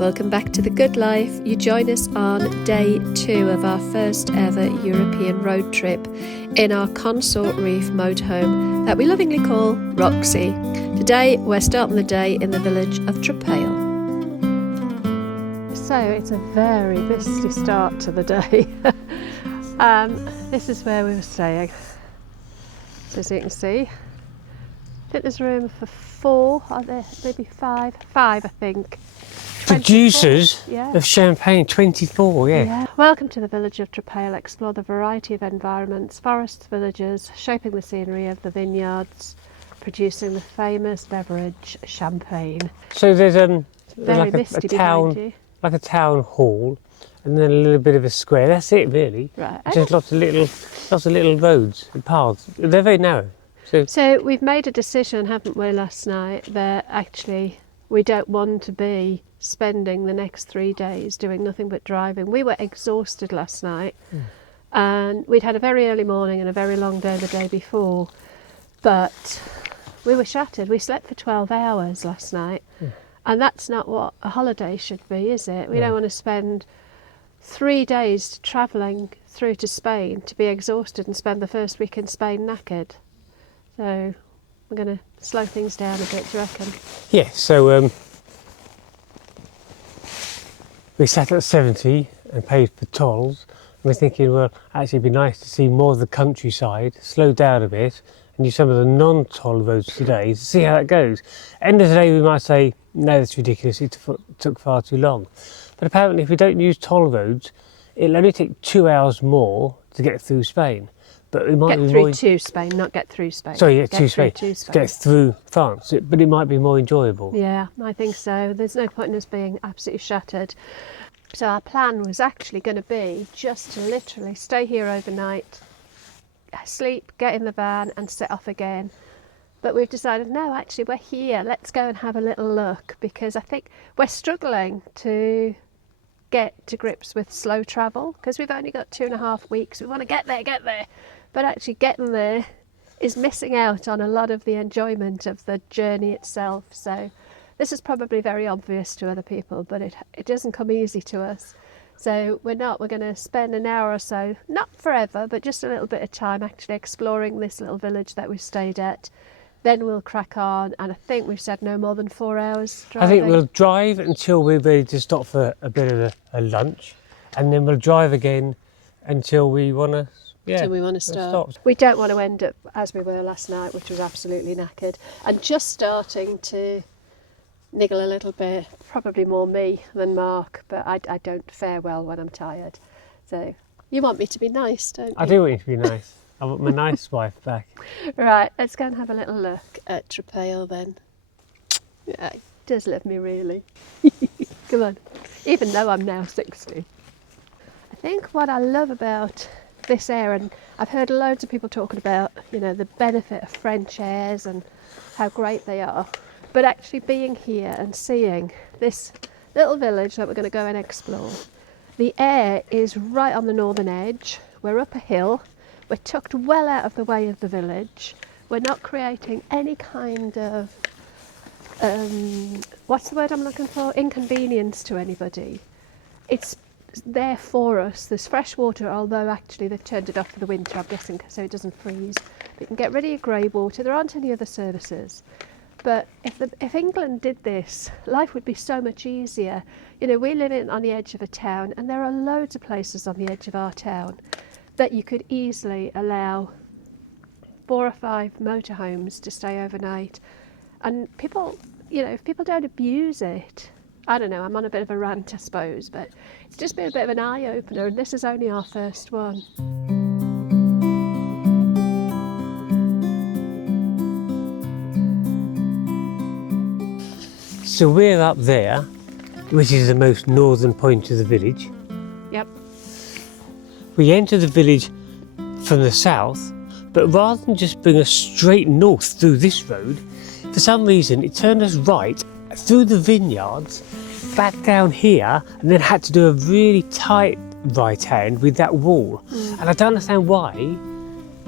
Welcome back to The Good Life. You join us on day 2 of our first ever European road trip in our Consort Reef motorhome that we lovingly call Roxie. Today we're starting the day in the village of Trapale. So it's a very misty start to the day. This is where we were staying. So as you can see, I think there's room for 4, are there? Maybe 5? 5 I think. Producers of champagne, 24, yeah. Welcome to the village of Trapale. Explore the variety of environments, forests, villages, shaping the scenery of the vineyards, producing the famous beverage champagne. So there's Very misty behind you. Like a town hall, and then a little bit of a square. That's it, really. Right. Just lots of little roads and paths. They're very narrow. So we've made a decision, haven't we, last night, that actually we don't want to be spending the next 3 days doing nothing but driving. We were exhausted last night, and we'd had a very early morning and a very long day the day before, but we were shattered. We slept for 12 hours last night, and that's not what a holiday should be, is it? We don't want to spend 3 days travelling through to Spain to be exhausted and spend the first week in Spain knackered. So we're going to slow things down a bit, do you reckon? Yeah, so we sat at 70 and paid for tolls. And we're thinking, well, actually it'd be nice to see more of the countryside, slow down a bit, and use some of the non-toll roads today to see how that goes. End of the day, we might say, no, that's ridiculous, it took far too long. But apparently if we don't use toll roads, it'll only take 2 hours more to get through Spain. But it might get be through more... to Spain, not get through Spain. Sorry, get through Spain. To Spain. Get through France, but it might be more enjoyable. Yeah, I think so. There's no point in us being absolutely shattered. So our plan was actually going to be just to literally stay here overnight, sleep, get in the van and set off again. But we've decided, no, actually we're here. Let's go and have a little look, because I think we're struggling to get to grips with slow travel because we've only got 2.5 weeks. We want to get there. But actually getting there is missing out on a lot of the enjoyment of the journey itself. So this is probably very obvious to other people, but it doesn't come easy to us. So we're going to spend an hour or so, not forever, but just a little bit of time actually exploring this little village that we stayed at. Then we'll crack on, and I think we've said no more than 4 hours driving. I think we'll drive until we're ready to stop for a bit of a lunch, and then we'll drive again until we want to stop. We don't want to end up as we were last night, which was absolutely knackered, and just starting to niggle a little bit. Probably more me than Mark, but I don't fare well when I'm tired. So you want me to be nice, don't you? I do want you to be nice. I want my nice wife back. Right, let's go and have a little look at Trapale then. Yeah, he does love me really. Come on, even though I'm now 60. I think what I love about this air, and I've heard loads of people talking about, the benefit of French airs and how great they are, but actually being here and seeing this little village that we're going to go and explore. The air is right on the northern edge. We're up a hill. We're tucked well out of the way of the village. We're not creating any kind of, what's the word I'm looking for? Inconvenience to anybody. It's there for us. There's fresh water, although actually they've turned it off for the winter, I'm guessing, so it doesn't freeze. We can get rid of your grey water. There aren't any other services. But if England did this, life would be so much easier. We live on the edge of a town, and there are loads of places on the edge of our town that you could easily allow 4 or 5 motorhomes to stay overnight. And people, if people don't abuse it, I don't know, I'm on a bit of a rant I suppose, but it's just been a bit of an eye-opener, and this is only our first one. So we're up there, which is the most northern point of the village. Yep. We enter the village from the south, but rather than just bring us straight north through this road, for some reason it turned us right through the vineyards, back down here, and then had to do a really tight right hand with that wall. And I don't understand why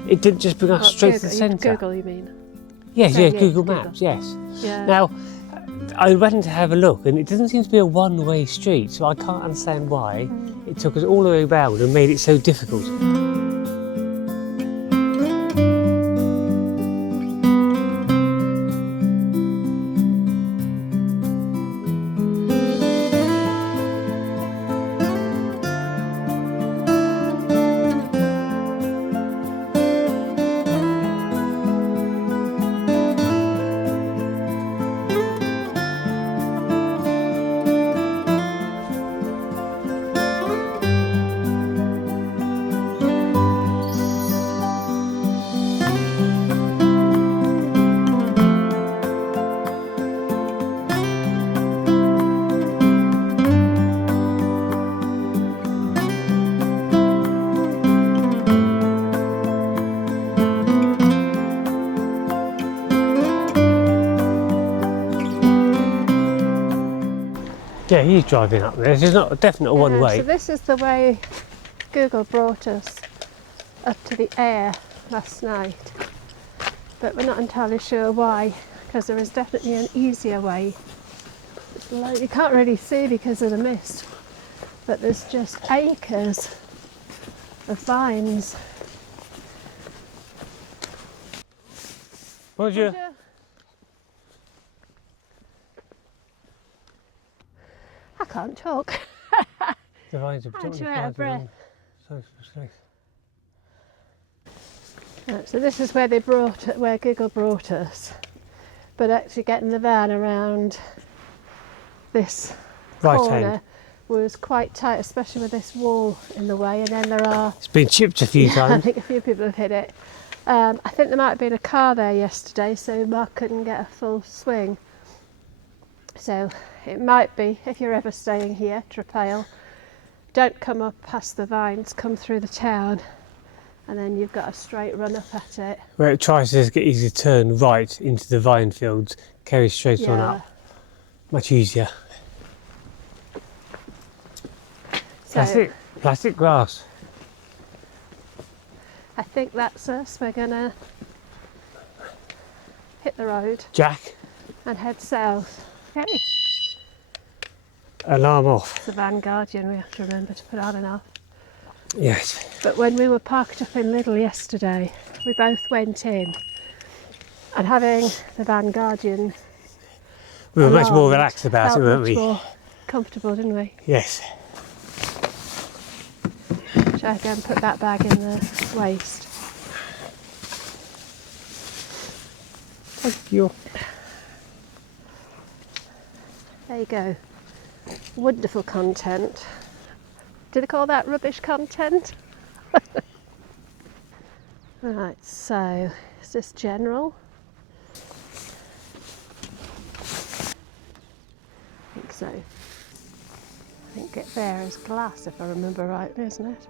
it didn't just bring us straight to the centre. Google, you mean? Yes, Google Maps, yes. Yeah. Now, I went to have a look, and it doesn't seem to be a one-way street, so I can't understand why it took us all the way round and made it so difficult. Yeah, he's driving up there. There's not a definite one way. So this is the way Google brought us up to the air last night, but we're not entirely sure why, because there is definitely an easier way. Like, you can't really see because of the mist, but there's just acres of vines. Bonjour. I can't talk. The vines are And you're out of breath. So Right, so this is where where Google brought us, but actually getting the van around this right corner hand. was quite tight, especially with this wall in the way. And then there are, It's been chipped a few I times. think a few people have hit it. I think there might have been a car there yesterday, so Mark couldn't get a full swing. So it might be, if you're ever staying here, Trapale, don't come up past the vines, come through the town, and then you've got a straight run up at it. Where it tries to get easy to turn right into the vine fields, carry straight on up. Much easier. So Plastic grass. I think that's us. We're gonna hit the road Jack, and head south. Okay. alarm off. It's the Van Guardian we have to remember to put on and off. Yes. But when we were parked up in Lidl yesterday, we both went in, and having the Van Guardian, We were much more alarmed relaxed about it, felt weren't much we? more comfortable, didn't we? Yes. Shall I go and put that bag in the waste? Thank you. There you go. Wonderful content. Do they call that rubbish content? Right, so is this general? I think so. I think it there is glass, if I remember rightly, isn't it?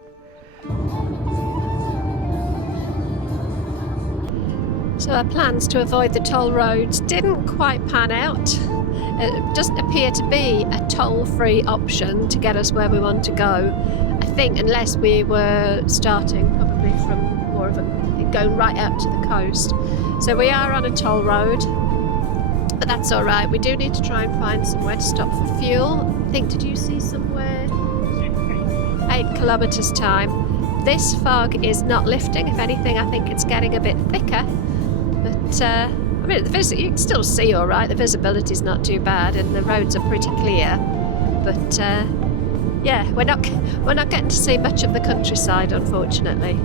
So our plans to avoid the toll roads didn't quite pan out. It doesn't appear to be a toll-free option to get us where we want to go. I think unless we were starting probably from more of a, going right out to the coast. So we are on a toll road, but that's all right. We do need to try and find somewhere to stop for fuel. I think, did you see somewhere? 8 kilometres time. This fog is not lifting. If anything, I think it's getting a bit thicker. But I mean, you can still see all right. The visibility's not too bad, and the roads are pretty clear. But yeah, we're not getting to see much of the countryside, unfortunately.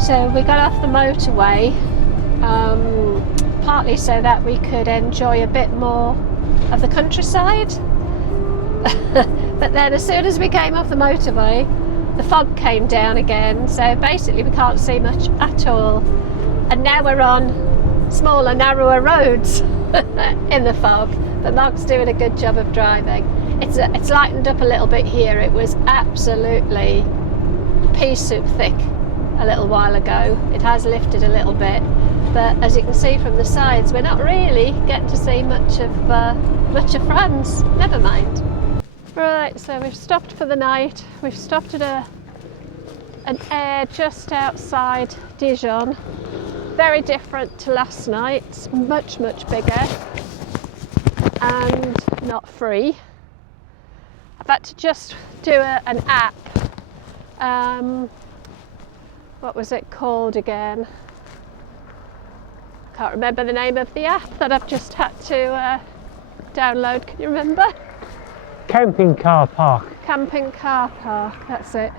So we got off the motorway, partly so that we could enjoy a bit more of the countryside. But then as soon as we came off the motorway, the fog came down again, so basically we can't see much at all. And now we're on smaller, narrower roads in the fog, but Mark's doing a good job of driving. It's lightened up a little bit here. It was absolutely pea soup thick a little while ago. It has lifted a little bit, but as you can see from the sides, we're not really getting to see much of France. Never mind. Right, so we've stopped for the night. We've stopped at an air just outside Dijon. Very different to last night. It's much bigger and not free. I've had to just do an app. What was it called again? Can't remember the name of the app that I've just had to download. Can you remember? Camping car park. Camping car park, that's it.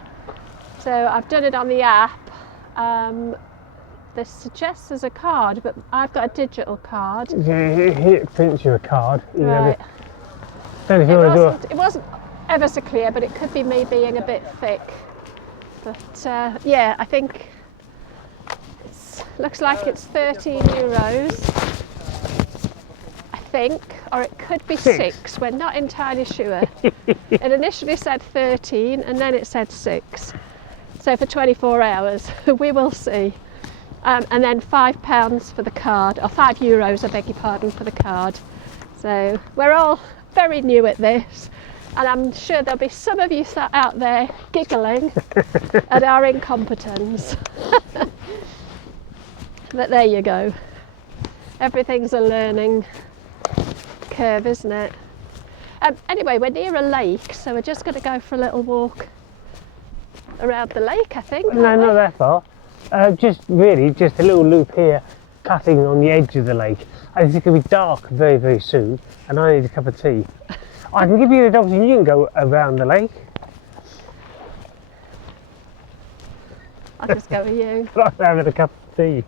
So I've done it on the app. This suggests there's a card, but I've got a digital card. Yeah, it prints you a card. Right. It wasn't ever so clear, but it could be me being a bit thick. But yeah, I think it looks like it's 13 euros. I think, or it could be 6. We're not entirely sure. It initially said 13 and then it said 6. So for 24 hours, we will see. And then £5 for the card, or €5, I beg your pardon, for the card. So we're all very new at this, and I'm sure there'll be some of you sat out there giggling at our incompetence. But there you go. Everything's a learning curve, isn't it? Anyway, we're near a lake, so we're just going to go for a little walk around the lake, I think. No, not that far. Just a little loop here, cutting on the edge of the lake. I think it's going to be dark very soon, and I need a cup of tea. I can give you the dogs and you can go around the lake. I'll just go with you. I'm having a cup of tea.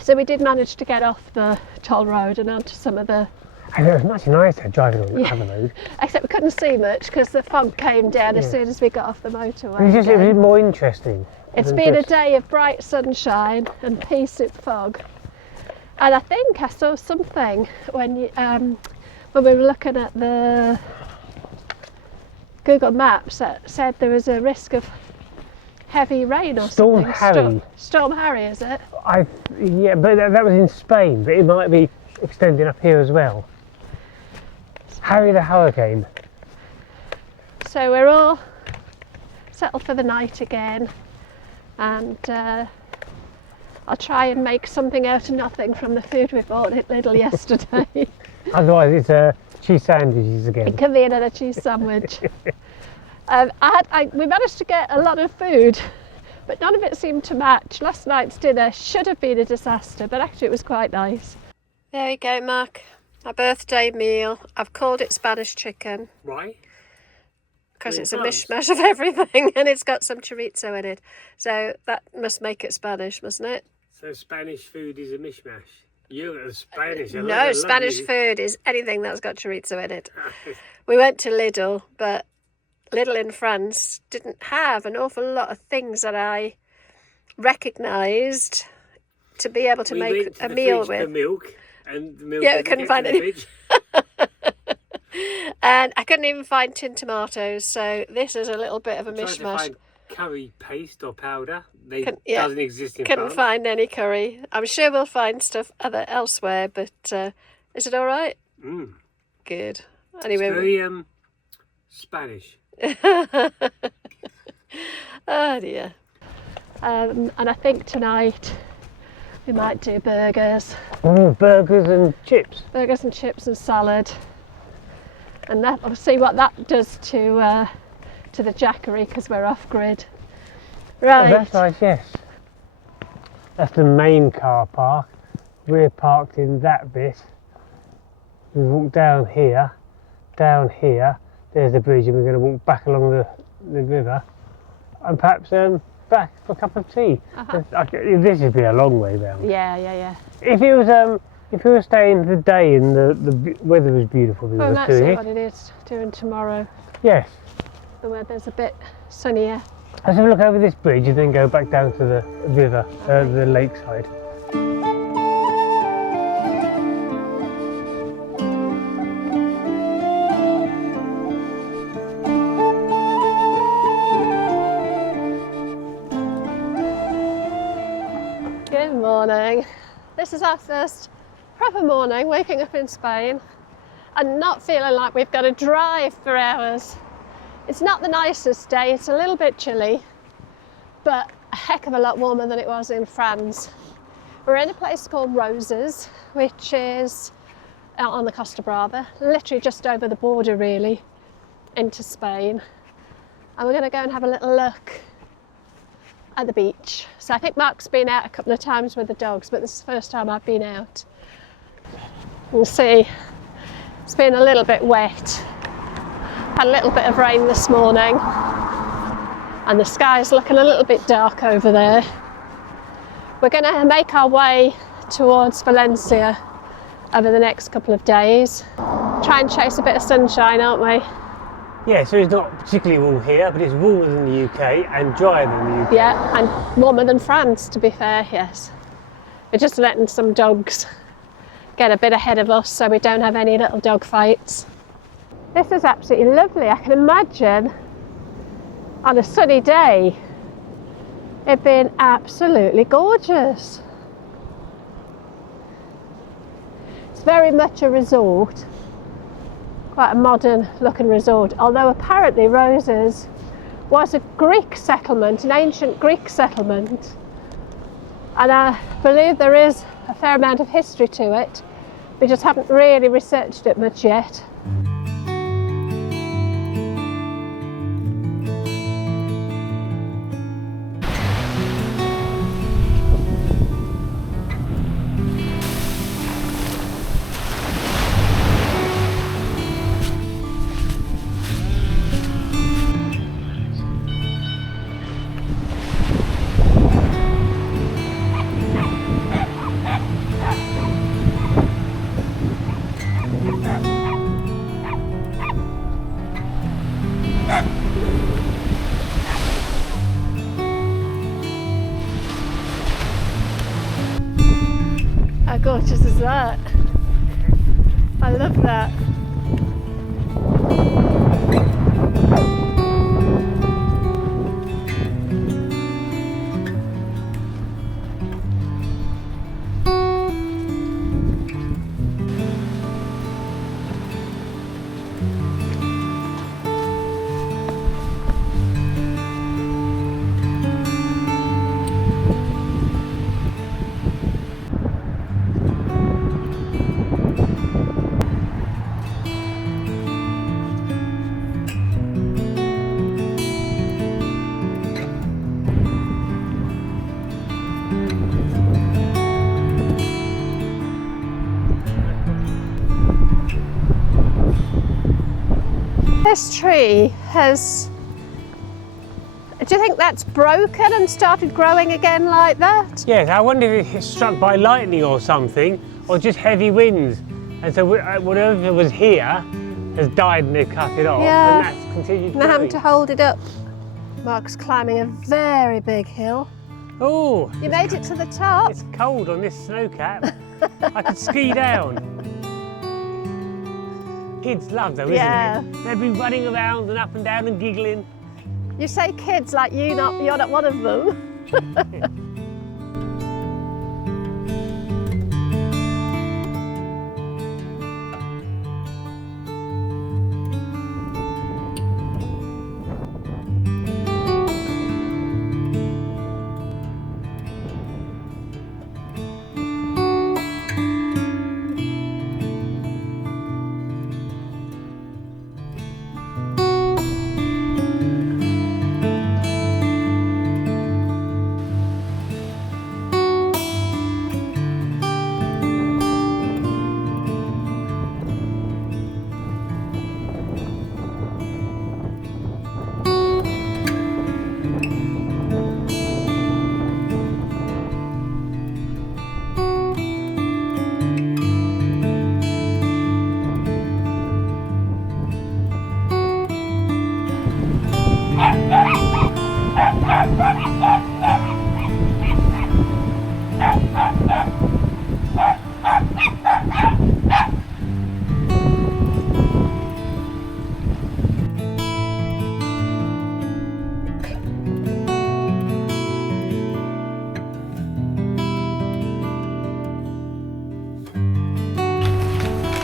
So we did manage to get off the toll road and onto some of the... And it was much nicer driving on the other road. Except we couldn't see much because the fog came down as soon as we got off the motorway. It was more interesting. It's been a day of bright sunshine and pea soup fog. And I think I saw something when we were looking at the Google Maps that said there was a risk of heavy rain or Storm something. Harry. Storm Harry, is it? Yeah, but that was in Spain, but it might be extending up here as well. Harry the hurricane. So we're all settled for the night again, and I'll try and make something out of nothing from the food we bought at Lidl yesterday. Otherwise it's cheese sandwiches again. It could be another cheese sandwich. We managed to get a lot of food, but none of it seemed to match. Last night's dinner should have been a disaster, but actually it was quite nice. There you go, Mark. My birthday meal. I've called it Spanish chicken. Right. Because it's a mishmash of everything, and it's got some chorizo in it. So that must make it Spanish, mustn't it? So Spanish food is a mishmash. You're Spanish. No, Spanish food is anything that's got chorizo in it. We went to Lidl, but Lidl in France didn't have an awful lot of things that I recognised to be able to make a meal with. Milk, and the milk. Yeah, we couldn't find any. And I couldn't even find tinned tomatoes, so this is a little bit of a mishmash. To find curry paste or powder. Doesn't exist in Couldn't France. find any curry. I'm sure we'll find stuff elsewhere, but is it all right? Good. Anyway, it's very Spanish. Oh dear. And I think tonight we might do burgers. Burgers and chips. Burgers and chips and salad. And that, I'll see what that does to the Jackery, because we're off grid. Right. Oh, that's nice, yes. That's the main car park. We're parked in that bit. We walk down here. There's the bridge, and we're going to walk back along the river, and perhaps back for a cup of tea. This would be a long way round. Yeah. If it was if we were staying the day and the weather was beautiful, we would that's do what it is doing tomorrow. Yes. The weather's a bit sunnier. Let's have a look over this bridge and then go back down to the river, the lakeside. this is our first proper morning waking up in Spain and not feeling like we've got to drive for hours. It's not the nicest day, it's a little bit chilly, but a heck of a lot warmer than it was in France. We're in a place called Roses, which is out on the Costa Brava, literally just over the border really into Spain. And we're going to go and have a little look at the beach. So I think Mark's been out a couple of times with the dogs, but this is the first time I've been out. We'll see. It's been a little bit wet. Had a little bit of rain this morning. And the sky's looking a little bit dark over there. We're going to make our way towards Valencia over the next couple of days. Try and chase a bit of sunshine, aren't we? Yeah, so it's not particularly warm here, but it's warmer than the UK and drier than the UK. Yeah, and warmer than France, to be fair, yes. We're just letting some dogs get a bit ahead of us so we don't have any little dog fights. This is absolutely lovely. I can imagine on a sunny day it being absolutely gorgeous. It's very much a resort. Quite a modern looking resort, although apparently Roses was a Greek settlement, an ancient Greek settlement, and I believe there is a fair amount of history to it. We just haven't really researched it much yet. How gorgeous is that? I love that. This tree has, do you think that's broken and started growing again like that? Yes, I wonder if it's struck by lightning or something, or just heavy winds. And so whatever was here has died and they've cut it off, Yeah. and that's continued And they're having growing. to hold it up. Mark's climbing a very big hill. Oh, You made it to the top. it's cold on this snow cap. I could ski down. Kids love though, isn't Yeah. it? They'd be running around and up and down and giggling. You say kids like you're not one of them.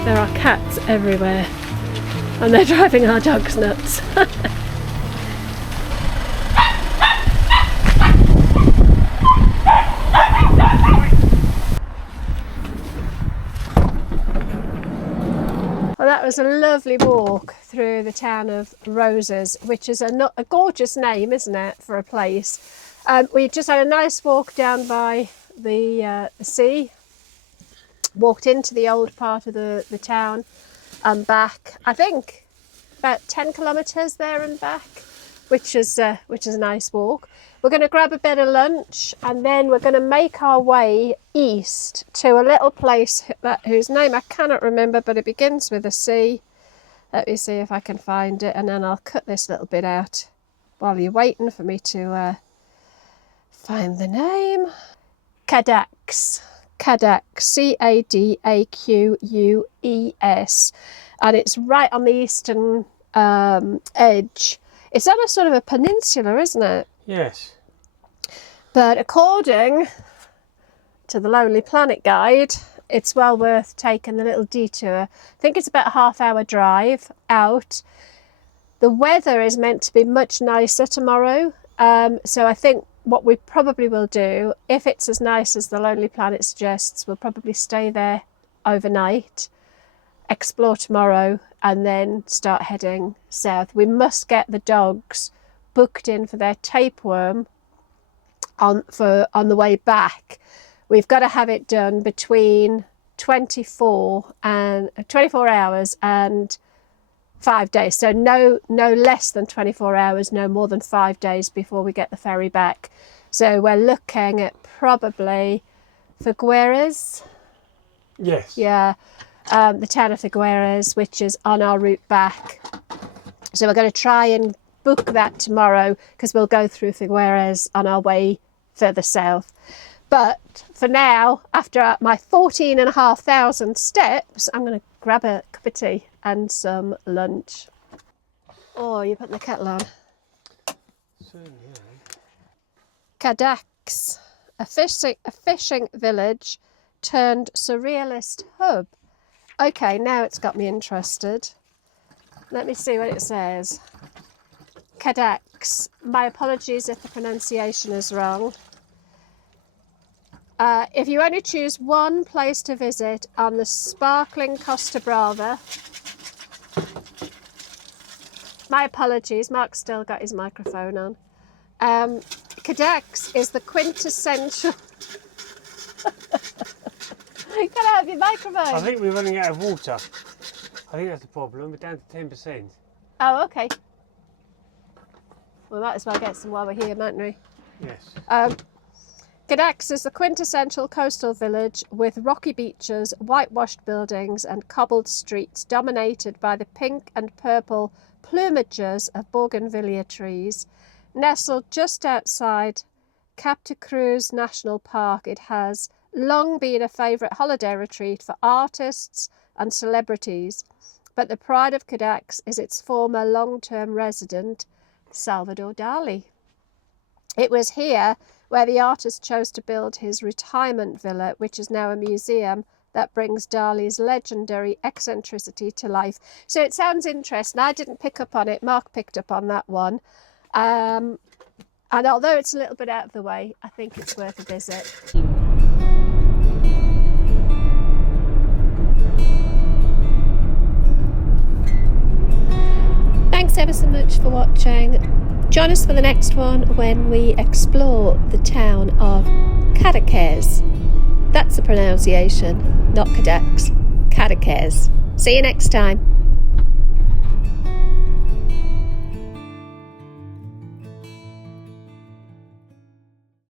There are cats everywhere and they're driving our dogs nuts. Well, that was a lovely walk through the town of Roses, which is a gorgeous name, isn't it, for a place. We just had a nice walk down by the sea, walked into the old part of the town and back. I think about 10 kilometres there and back, which is a nice walk. We're going to grab a bit of lunch and then we're going to make our way east to a little place whose name I cannot remember, but it begins with a C. Let me see if I can find it, and then I'll cut this little bit out while you're waiting for me to find the name. Cadaqs. Cadaqs. C-A-D-A-Q-U-E-S. And it's right on the eastern edge. It's on a sort of a peninsula, isn't it? Yes. But according to the Lonely Planet guide, it's well worth taking the little detour. I think it's about a half-hour drive out. The weather is meant to be much nicer tomorrow. So I think what we probably will do, if it's as nice as the Lonely Planet suggests, we'll probably stay there overnight, explore tomorrow, and then start heading south. We must get the dogs booked in for their tapeworm on the way back. We've got to have it done between 24 hours and 5 days. So no less than 24 hours, no more than 5 days before we get the ferry back. So we're looking at probably Figueres. Yes. Yeah, the town of Figueres, which is on our route back. So we're going to try and book that tomorrow because we'll go through Figueres on our way further south. But for now, after my 14,500 steps, I'm going to grab a cup of tea and some lunch. Oh, you're putting the kettle on. Cadaqs, a fishing village turned surrealist hub. Okay, now it's got me interested. Let me see what it says. Cadaqs. My apologies if the pronunciation is wrong. If you only choose one place to visit on the sparkling Costa Brava, my apologies, Mark's still got his microphone on. Cadaqs is the quintessential. You gotta have your microphone. I think we're running out of water. I think that's the problem. We're down to 10%. Oh, okay. We might as well get some while we're here, mightn't we? Yes. Cadaqs is the quintessential coastal village with rocky beaches, whitewashed buildings and cobbled streets dominated by the pink and purple plumages of bougainvillea trees. Nestled just outside Cap de Cruz National Park, it has long been a favourite holiday retreat for artists and celebrities, but the pride of Cadaqs is its former long-term resident, Salvador Dali. It was here where the artist chose to build his retirement villa, which is now a museum that brings Dali's legendary eccentricity to life. So it sounds interesting. I didn't pick up on it. Mark picked up on that one. And although it's a little bit out of the way, I think it's worth a visit. Thanks ever so much for watching. Join us for the next one when we explore the town of Cadaqs. That's the pronunciation, not Cadaqs. Cadaqs. See you next time.